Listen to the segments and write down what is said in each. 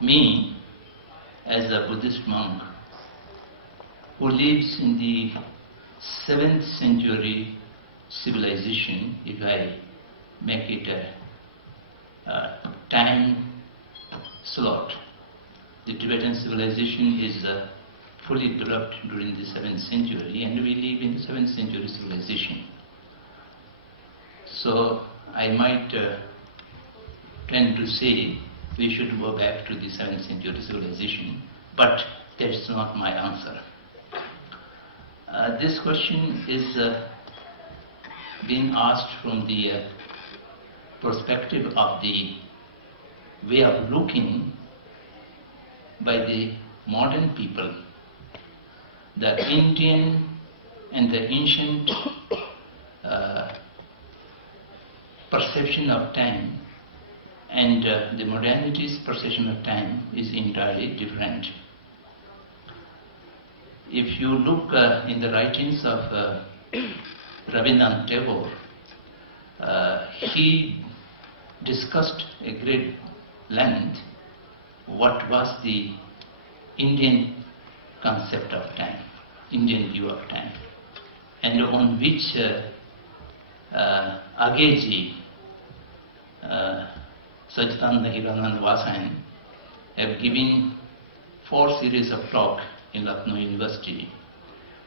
me, as a Buddhist monk who lives in the 7th century civilization, if I make it a time slot. The Tibetan civilization is fully developed during the 7th century, and we live in the 7th century civilization. So I might tend to say we should go back to the 7th century civilization, but that's not my answer. This question is being asked from the perspective of the way of looking by the modern people. The Indian and the ancient perception of time and the modernity's perception of time is entirely different. If you look in the writings of Rabindranath Tagore, he discussed a great length what was the Indian concept of time, Indian view of time, and on which Ageji, Sachidananda Hiranand Vasayan have given 4 series of talk in Lucknow University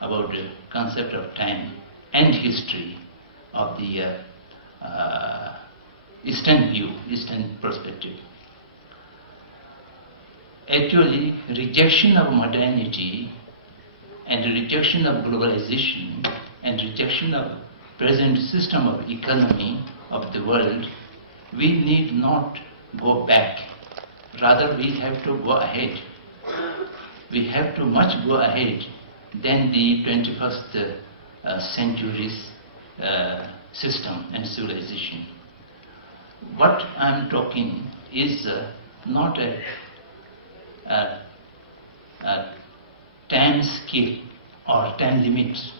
about the concept of time and history of the Eastern view, Eastern perspective. Actually, rejection of modernity and rejection of globalization and rejection of present system of economy of the world, we need not go back. Rather, we have to go ahead. We have to much go ahead than the 21st century's system and civilization. What I am talking is not a time scale or time limits.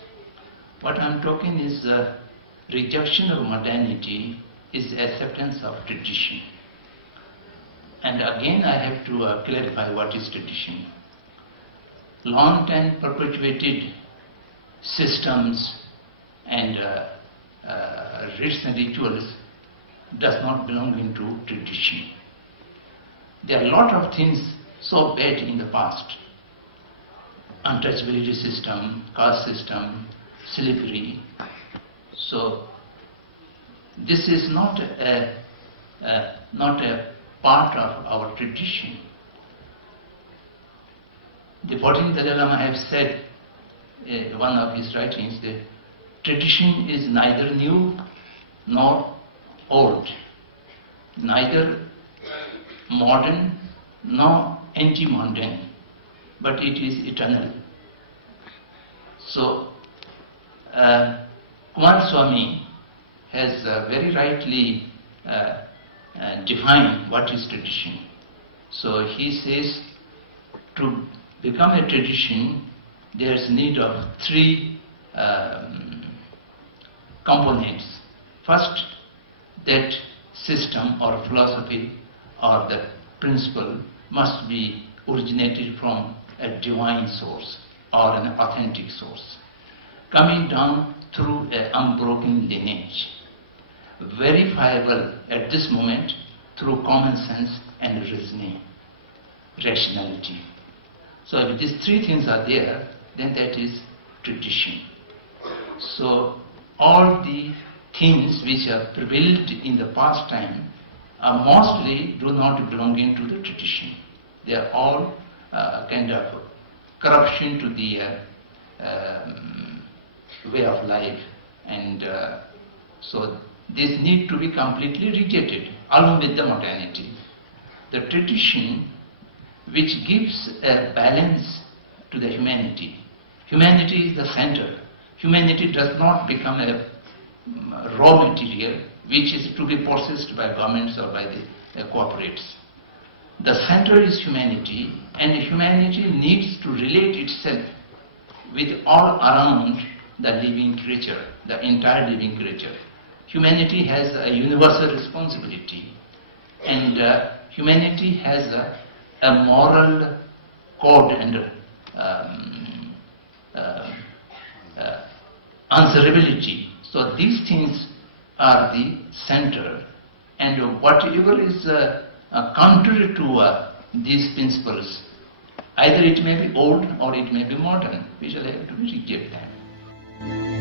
What I am talking is rejection of modernity is acceptance of tradition. And again I have to clarify what is tradition. Long time perpetuated systems and rites and rituals does not belong into tradition. There are a lot of things so bad in the past. Untouchability system, caste system, slavery. So this is not a part of our tradition. The 14th Dalai Lama have said in one of his writings that tradition is neither new nor old, neither modern nor anti-mundane, but it is eternal. So Kumar Swami has very rightly defined what is tradition. So he says to become a tradition there is need of 3 components. First, that system or philosophy or the principle must be originated from a divine source or an authentic source, coming down through an unbroken lineage, verifiable at this moment through common sense and reasoning, rationality. So if these 3 things are there, then that is tradition. So all the things which are prevailed in the past time are mostly do not belong into the tradition. They are all kind of corruption to the way of life, and so this need to be completely rejected along with the modernity. The tradition which gives a balance to the humanity. Humanity is the center. Humanity does not become a raw material which is to be processed by governments or by the corporates. The center is humanity, and humanity needs to relate itself with all around the living creature, the entire living creature. Humanity has a universal responsibility, and humanity has a moral code and uh, answerability. So these things are the center, and whatever is contrary to these principles, either it may be old or it may be modern, we shall have to reject them.